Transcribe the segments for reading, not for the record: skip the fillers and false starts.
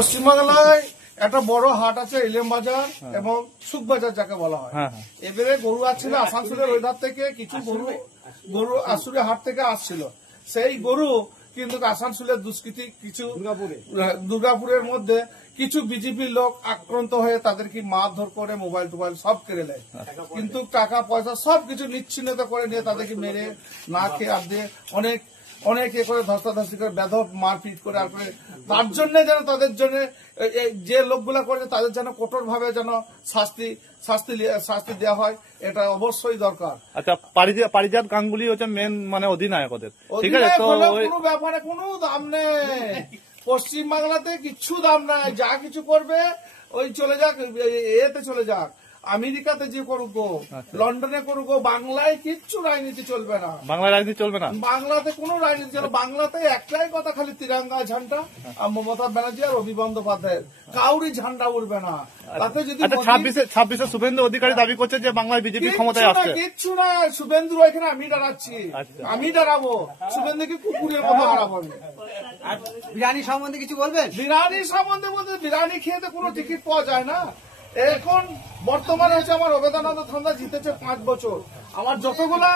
পশ্চিমবাংলায় একটা বড় হাট আছে ইলেম বাজার এবং সুখবাজার যাকে বলা হয়। এবারে গরু আসছিল আসানসোলের ওই ধার থেকে, কিছু গরু আসলে হাট থেকে আসছিল। সেই গরু কিন্তু আসানসোলের দুষ্কৃতী কিছু দুর্গাপুরের মধ্যে কিছু বিজেপির লোক আক্রান্ত হয়ে তাদেরকে মারধর করে মোবাইল টোবাইল সব কেড়ে নেয়, কিন্তু টাকা পয়সা সবকিছু নিচ্ছিন্নতা করে নিয়ে তাদেরকে মেরে না খেয়ে আর দিয়ে অনেক এ করে ধস্তাধস্তি করে বেধক মারপিট করে আর করে। তার জন্য যেন তাদের জন্য যে লোকগুলা করে তাদের যেন কঠোর ভাবে যেন শাস্তি দেওয়া হয়, এটা অবশ্যই দরকার। আচ্ছা, পারিজাত গাঙ্গুলি হচ্ছে মেন মানে অধিনায়ক ওদের, ঠিক আছে? তো কোনো ব্যাপারে কোনো দাম নেই, পশ্চিমবাংলাতে কিচ্ছু দাম নাই। যা কিছু করবে ওই চলে যাক, এতে চলে যাক, আমেরিকাতে যে করুক, লন্ডনে করুক, বাংলায় কিচ্ছু রাজনীতি চলবে না। বাংলায় রাজনীতি চলবে না, বাংলাতে কোনো রাজনীতি চলবে। বাংলাতে একটাই কথা, খালি তিরঙ্গা ঝান্ডা আর মমতা ব্যানার্জি আর অভি বন্দ্যোপাধ্যায়ের, কাউরি ঝান্ডা উঠবে না। তাতে যদি 26-এ শুভেন্দু অধিকারী দাবি করছে যে বাংলায় বিজেপি ক্ষমতায় আসছে। কিচ্ছু না, শুভেন্দু এখানে আমি দাঁড়াচ্ছি, আমি দাঁড়াবো, শুভেন্দুকে কুকুরের মতো হারাবো। আর বিরিয়ানি সম্বন্ধে কিছু বলবেন? বিরিয়ানি সম্বন্ধে বলতে, বিরিয়ানি খেয়ে তো কোনো টিকিট পাওয়া যায় না। এখন বর্তমানে হচ্ছে আমার অবেদানন্দ থান্দা জিতেছে 5 বছর, আমার যতগুলা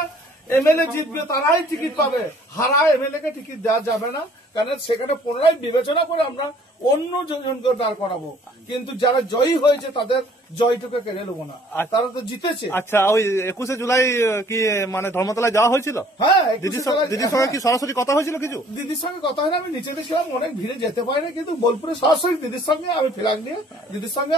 এমএলএ জিতবে তারাই টিকিট পাবে, হারা এমএলএ কে টিকিট দেওয়া যাবে না, কারণ সেখানে পুনরায় বিবেচনা করে আমরা অন্য জনকে দাঁড় করাবো, কিন্তু যারা জয়ী হয়েছে তাদের জয়টুকু কেড়ে নেবো না, তারা তো জিতেছে। আচ্ছা, ওই 21শে জুলাই কি মানে ধর্মতলায় যাওয়া হয়েছিল? হ্যাঁ, দিদির সঙ্গে কি সরাসরি কথা হয়েছিল? কিছু দিদির সঙ্গে কথা হয়নি, আমি নিচে ছিলাম, অনেক ভিড়ে যেতে পারিনি, কিন্তু বোলপুরে সরাসরি দিদির সঙ্গে আমি ফ্ল্যাগ নিয়ে দিদির সঙ্গে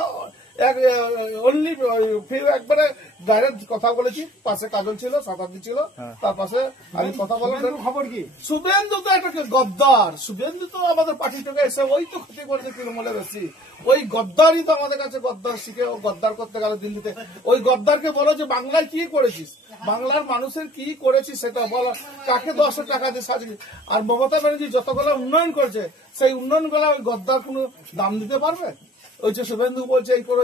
একবারে ডাইরেক্ট কথা বলেছি। পাশে কাজল ছিল, শতাব্দী ছিল, তার পাশে আমি কথা বললাম। খবর কি? শুভেন্দু তো একটা গদ্দার, শুভেন্দু তো আমাদের পার্টিটাকে এসে ওই তো ক্ষতি করেছে তৃণমূলে বেশি, ওই গদ্দারই তো আমাদের কাছে গদ্দার শিখে গদ্দার করতে গেল দিল্লিতে। ওই গদ্দারকে বলো যে বাংলায় কি করেছিস, বাংলার মানুষের কি করেছিস সেটা বলো, কাকে 10 টাকা দিয়ে সাজিয়ে। আর মমতা ব্যানার্জি যতগুলো উন্নয়ন করেছে সেই উন্নয়ন গুলা ওই গদ্দার কোনো দাম দিতে পারবে? ওই যে শুভেন্দু বলছে এই করো,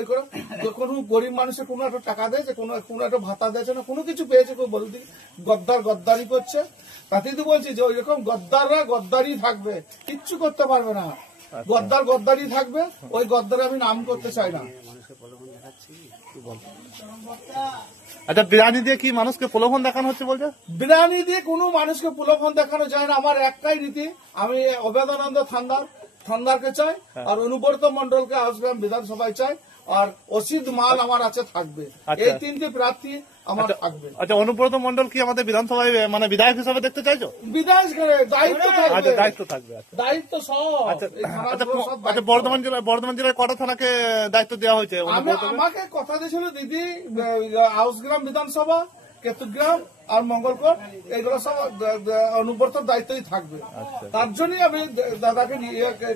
কোনো গরিব মানুষের কোনো একটা টাকা দিয়েছে, কোনো একটা ভাতা দিয়েছে না, কোনো কিছু পেয়েছে কেউ বলতে? গদ্দারি করছে। তাতেই তো বলছি যে ওই রকম গদ্দাররা গদ্দারি থাকবে, কিচ্ছু করতে পারবে না, গদ্দারি থাকবে। ওই গদ্দারে আমি নাম করতে চাই না। আচ্ছা, বিরিয়ানি দিয়ে কি মানুষকে প্রলোভন দেখানো হচ্ছে বলছে? বিরিয়ানি দিয়ে কোনো মানুষকে প্রলোভন দেখানো যায় না। আমার একটাই নীতি, আমি অবেদানন্দ থান্দারকে চাই, আর অনুব্রত মন্ডলকে আজগ্রাম বিধানসভায় চাই, আর অসিত মাল আমার আছে থাকবে। এই 3টে প্রার্থী আমার থাকবে। আচ্ছা, অনুব্রত মন্ডল কি আমাদের বিধানসভায় মানে বিধায়ক হিসেবে দেখতে চাইছো? বিধায়ক দায়িত্ব থাকবে, দায়িত্ব সব। আচ্ছা, বর্ধমান জেলায় কটা থানাকে দায়িত্ব দেওয়া হয়েছে? আমাকে কথা দিয়েছিল দিদি, আউসগ্রাম বিধানসভা, কেতুগ্রাম আর মঙ্গলকোট, এইগুলো সব অনুব্রতর দায়িত্বই থাকবে। তার জন্যই আমি দাদাকে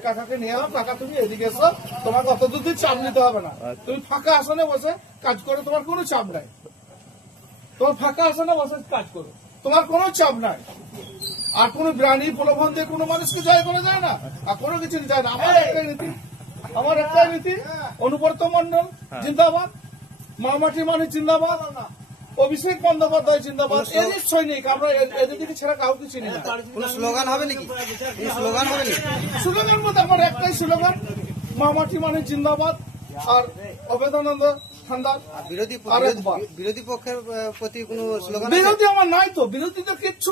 কাকাকে নিয়ে এলাম, কাকা তুমি এদিকে এসো, তোমাকে অত দূর চাপ নিতে হবে না, তুমি ফাঁকা আসনে বসে কাজ করো, তোমার কোনো চাপ নাই, তোমার ফাঁকা আসনে বসে কাজ করো, তোমার কোনো চাপ নাই। আর কোনো বিরানি প্রলোভন দিয়ে কোনো মানুষকে জয় করা যায় না, আর কোনো কিছু যায় না। আমার একটাই নীতি, অনুব্রত মন্ডল জিন্দাবাদ, মামাটি মানুষ জিন্দাবাদ, অভিষেক বন্দ্যোপাধ্যায় জিন্দাবাদ, এদের সৈনিক আমরা, এদের দিকে ছাড়া কাউকে চিনি না। কোনো স্লোগান হবে নাকি? স্লোগান বলতে আমার একটাই স্লোগান, মামাটি মানুষ জিন্দাবাদ আর অবেদানন্দ থান্দার। বিরোধী পক্ষের প্রতি কোন স্লোগান? বিরোধী আমার নাই তো, বিরোধীদের কিচ্ছু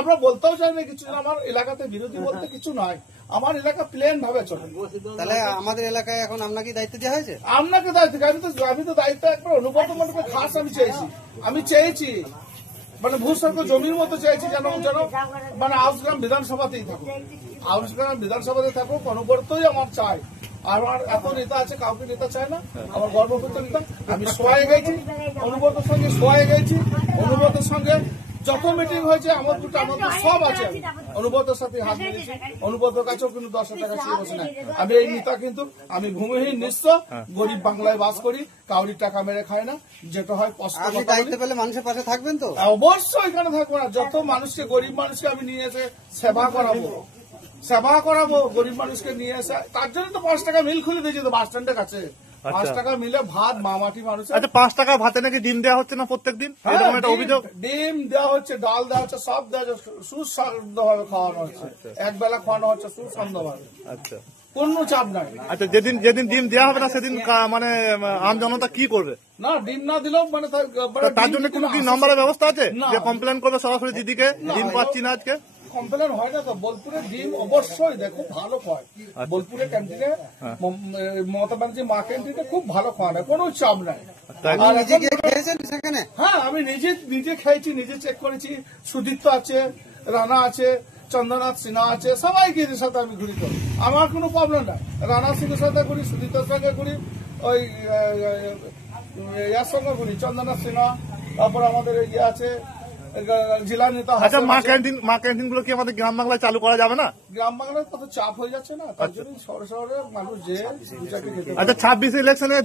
আমরা বলতেও চাই না, কিছু আমার এলাকাতে বিরোধী বলতে কিছু নাই, আমার এলাকা প্লেন ভাবে চলে। তাহলে আমাদের এলাকায় এখন আপনাকে দায়িত্ব দেওয়া হয়েছে? আপনাকে দায়িত্ব, আমি তো দায়িত্ব একবার অনুব্রত মন্ডলকে খাস আমি চেয়েছি মানে ভূস্বর্গ জমির মতো চেয়েছি, যেন মানে আউসগ্রাম বিধানসভাতেই থাকুক, আউসগ্রাম বিধানসভাতেই থাকুক, অনুব্রতই আমার চাই। আমার এত নেতা আছে, কাউকে নেতা চায় না, আমার গর্বপূর্ত নেতা। আমি সোয়াই গেছি অনুব্রতের সঙ্গে, অনুব্রতের সঙ্গে যত মিটিং হয়েছে আমার দুটো সব আছে, অনুব্রতের সাথে হাত মিলেছি, অনুব্রতের কাছেও কিন্তু 10 টাকা চেয়ে বসে নাই। আমি এই নেতা কিন্তু আমি ভূমিহীন নিঃস্ব, গরিব বাংলায় বাস করি, কাউরির টাকা মেরে খায় না, যেটা হয় কষ্ট। দায়িত্ব পেলে মানুষের পাশে থাকবেন তো? অবশ্যই এখানে থাকবো না, যত মানুষকে, গরিব মানুষকে আমি নিয়ে এসে সেবা করাবো, গরিব মানুষকে নিয়ে এসে। তার জন্য তো 5 টাকা মিল খুলে দিয়েছে তো বাস স্ট্যান্ডের কাছে, 5 টাকা মিলে ভাত, মামাটি মানুষ। আচ্ছা, 5 টাকা ভাতে নাকি ডিম দেওয়া হচ্ছে না প্রত্যেক দিন? অভিযোগ। ডিম দেওয়া হচ্ছে, ডাল দেওয়া হচ্ছে, সব দেওয়া হচ্ছে, সুস্বাদু ভাবে খাওয়ানো হচ্ছে, একবেলা খাওয়ানো হচ্ছে সুসন্দ ভাবে। আচ্ছা, কোনো চাপ নাই। আচ্ছা, যেদিন যেদিন ডিম দেওয়া হবে না সেদিন মানে আম জনতা কি করবে? না, ডিম না দিলেও মানে তার জন্য কোনো কি নম্বরের ব্যবস্থা আছে না। যে কমপ্লেন করবে সরাসরি দিদিকে ডিম পাচ্ছি না আজকে? কমপ্লেন হয় না তো। বোলপুরে ডিম অবশ্যই দেখো ভালো খায়। বোলপুরে ক্যান্টিনে মমতা ব্যানার্জি মা ক্যান্টিনে খুব ভালো খাওয়া না, কোনো চাপ নাই। আর নিজে গিয়ে খেয়েছেন সেখানে? হ্যাঁ, আমি নিজে খেয়েছি, নিজে চেক করেছি। সুদীপ্ত আছে, রানা আছে, চন্দ্রনাথ সিনহা আছে, সবাইকে এদের সাথে আমি ঘুরি। তো আমার কোনো প্রবলেম নাই। রানা সিংহের সাথে ঘুরি, সুদীপ্তর সঙ্গে ঘুরি, ওই ইয়ার সঙ্গে ঘুরি, চন্দ্রনাথ সিনহা। তারপর আমাদের ইয়ে আছে জেলা নেতা। আচ্ছা, মা ক্যান্টিন গুলো কি আমাদের গ্রাম বাংলায় চালু করা যাবে না? গ্রাম বাংলায় কত চাপ হয়ে যাচ্ছে না, তার জন্য শহরে শহরে মানুষ যে আচ্ছা, 26 ইলেকশনে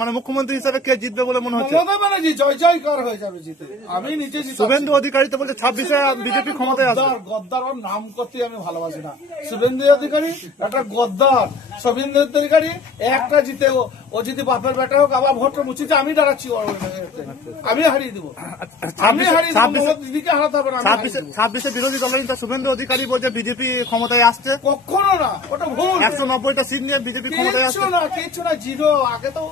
মানে মুখ্যমন্ত্রী হিসেবে কে জিতবে বলে মনে হচ্ছে? মমতা ব্যানার্জি জয় জয়কার হয়ে যাবে জিতে। আমি নিজে শুভেন্দু অধিকারী তো বলছে 26-এ বিজেপি ক্ষমতায় আসবে। গদ্দার ওর নাম করতে আমি ভালোবাসি না। শুভেন্দু অধিকারী একটা গদ্দার। শুভেন্দু অধিকারী একটা জিতে, ও যদি বাপের বেটা হোক আবার ভোটটা মুচিতে আমি দাঁড়াচ্ছি, আমি হারিয়ে দেবো। আমি হারিয়ে দেবো, দিদিকে হারাতে হবে না। 26-এ বিরোধী দলনেতা শুভেন্দু অধিকারী বলছে বিজেপি ক্ষমতায় আসছে। কখনো না, ওটা ভুল। 190টা সিট নিয়ে বিজেপি ক্ষমতায় আসছে। কিচ্ছু না, জিরো। আগে তো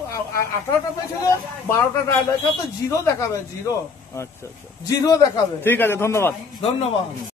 18টা পেয়েছিল, 12টা ডায়লগ, তো জিরো দেখাবে, জিরো। আচ্ছা, জিরো দেখাবে। ঠিক আছে, ধন্যবাদ। ধন্যবাদ।